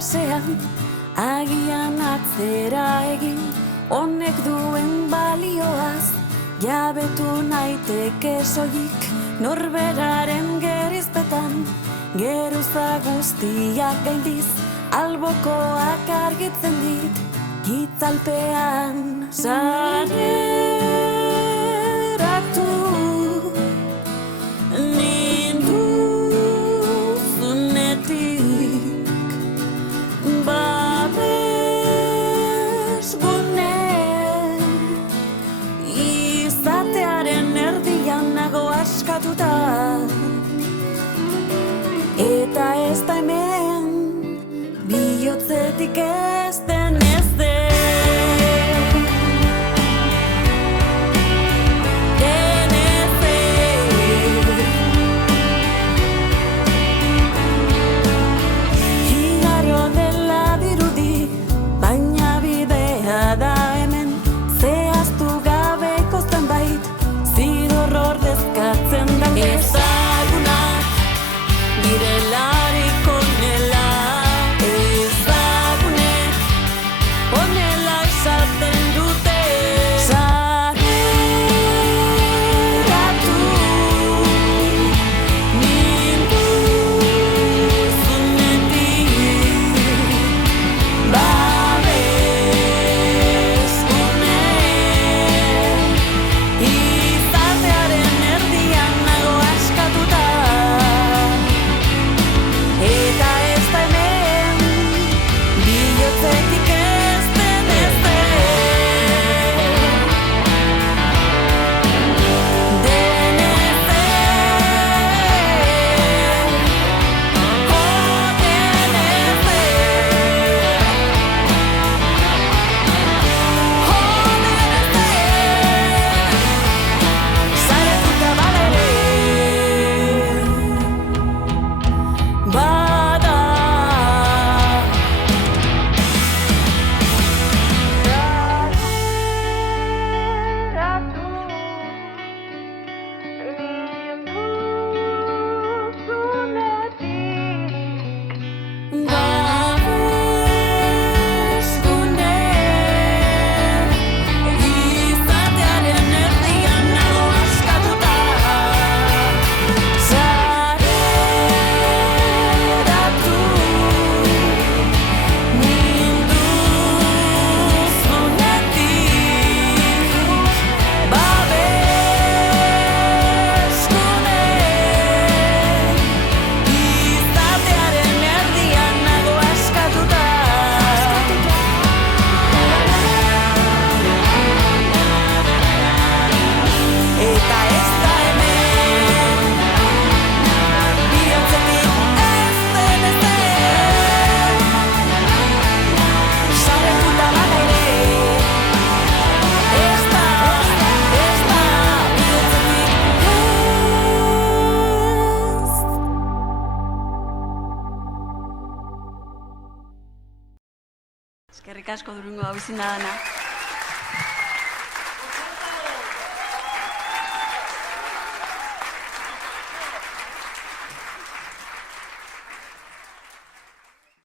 pasean, agian atzera egin, honek duen balioaz, jabetu naiteke soilik, norberaren gerizpetan, geruza guztiak gaindiz, albokoak argitzen dit, itzalpean sareratu ninduzunetik, babesgune izatearen erdian nago askatuta, eta ez da hemen bihotzetik ez den ez den. Igaro dela dirudi, baina bidea da hemen, zehaztu gabeko zenbait, zidor ordezkatzen da ezagunak, girelarik onela, ezagunek onela esaten dute. Sareratu ninduzunetik, babesgune izatearen erdian nago askatuta, eta ez da hemen bihotzetik ez den ez den. Den ez den, den ez den, saretuta badere, bada. Babesgune izatearen erdian nago askatuta, sareratu ninduzunetik, babesgune izatearen erdian nago askatuta, eta ez da hemen bihotzetik ez den ez den, saretuta badere, ez da bihotzetik ez. Eskerrik asko Durungo hau izin da dana.